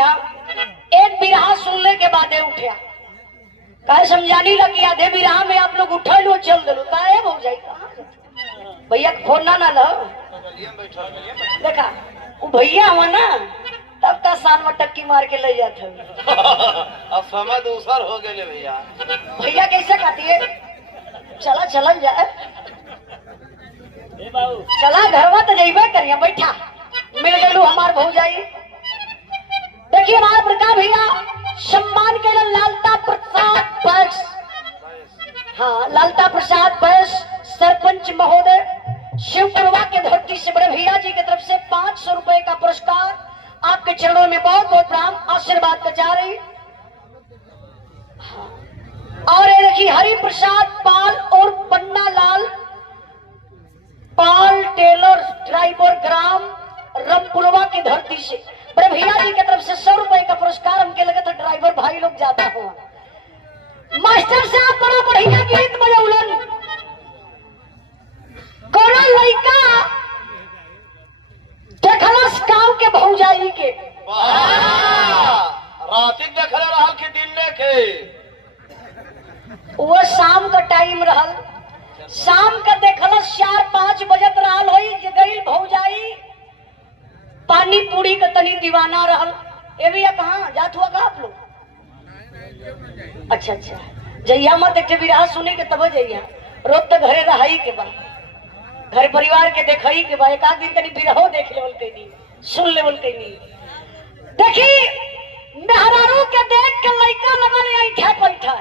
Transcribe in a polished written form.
एक बिरहा सुनने के बाद उठा कहे समझानी लगी आधे बिरहा में आप लोग उठे लो चल दो काहे हो जाए भैया फोन ना लो देखा वो भैया हुआ ना तब का सान में टक्की मार के ले जाते अब समय दूसर हो गए भैया। भैया कैसे कहती है चला चलन जाए चला घरवा तो जइबे करिए बैठा मिल गलू हमार भौजाई। देखिए हमारा प्रताप भैया सम्मान के लिए लालता प्रसाद बैस, हाँ लालता प्रसाद बैस सरपंच महोदय शिवपुरवा के धरती से बड़े भैया जी की तरफ से 500 रुपए का पुरस्कार आपके चरणों में बहुत बहुत प्रणाम आशीर्वाद का जा रही। हाँ। और ये देखिए हरि प्रसाद पाल और पन्ना लाल पाल टेलर ड्राइवर ग्राम रमपुरवा की धरती से बड़े भैया जी की तरफ से 100 रुपए का पुरस्कार हमके लगे तो ड्राइवर भाई लोग ज्यादा हो। मास्टर साहब बड़ा बढ़िया गीत बजौलन कोना लड़का देखलस गांव के भौजाई के रातिक देखले रहल के दिन लेके वो शाम का टाइम रहल शाम का देखलस 4-5 बजत रहल होई गई भौजाई पानी पूरी का तनी दीवाना रहल। ए भैया कहाँ जात हुआ का आप लोग? अच्छा अच्छा जइया मत एक बिरहा सुने के तब जइया रोज तो घरे रहाई के बाद घर परिवार के देखई के बाद एक आध दिन कनी बिरहो देख लेवल कहीं सुन लेवल कहीं। देखी मेहरारू के देख के लड़का लगल ऐठा पैठा